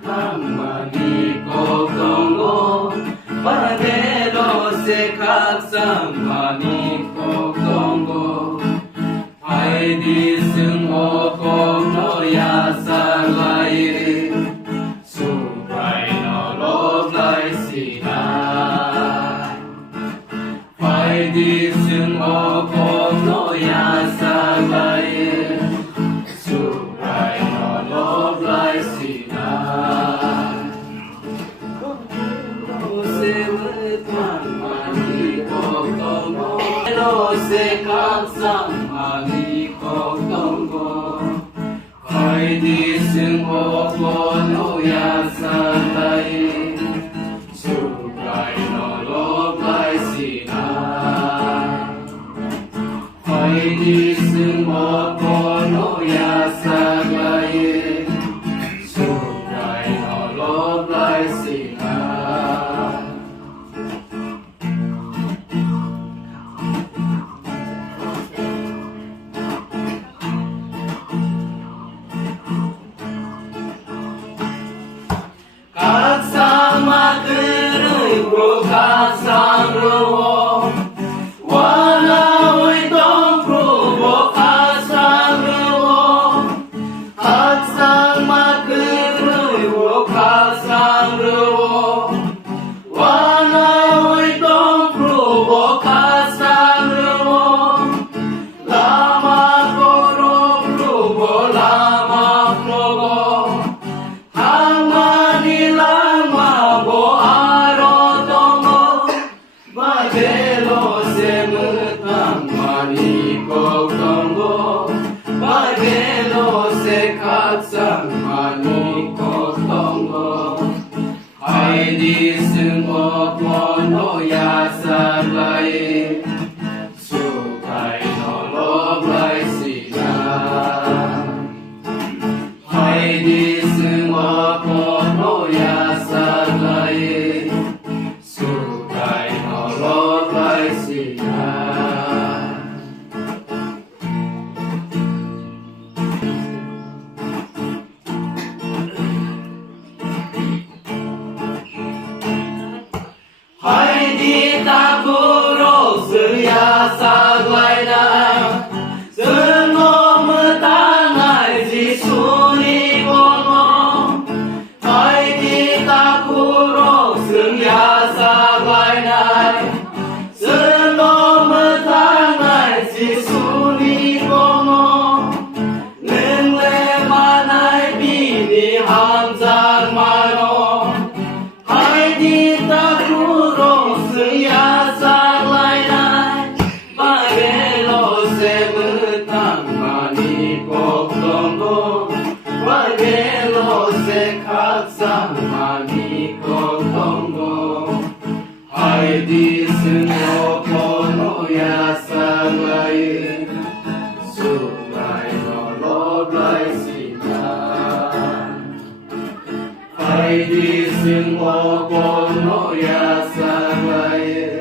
가만히 걱정고 바래로 세각상만이 걱정고 하이디 승호 걱노야 살라이 수바이너로 라이시나 하이디 승호 걱노야 살라이 수바이너로 라이시나 세각상만이 걱정고 하이디 승호 번호야 살라이 수가이너로 라이시나 하이디 승호 번호야 살라이 수가이너로 라이시나 각상마들의 가상으로 원하의 동프로 가상으로 각상마들의 가상으로 원하의 동프로 가상으로 라마고로 프로 라마고로 항만이 라마고 아로도모 마베로 세무탕만이 걱정고 마베로 세각상만이 걱정고 하이디 승호 번호야 살라이 수가이너로 라이시나 하이디 승호 번호야 살라이 수가이너로 라이시나 하이디 따구로 쓰야 사과이다 스놈의 땅알지 순이고노 하이디 따구로 쓰야 사과이다 스놈의 땅알지 순이고노 능레만할 비니 함장마노 하이디 따구로 쓰야 살라이나 마베로 세무탕만이 걱정고 마베로 세각상만이 걱정고 하이디 승호 번호야 살라이 수가이너로 라이시나 하이디 승호 번호야 살라이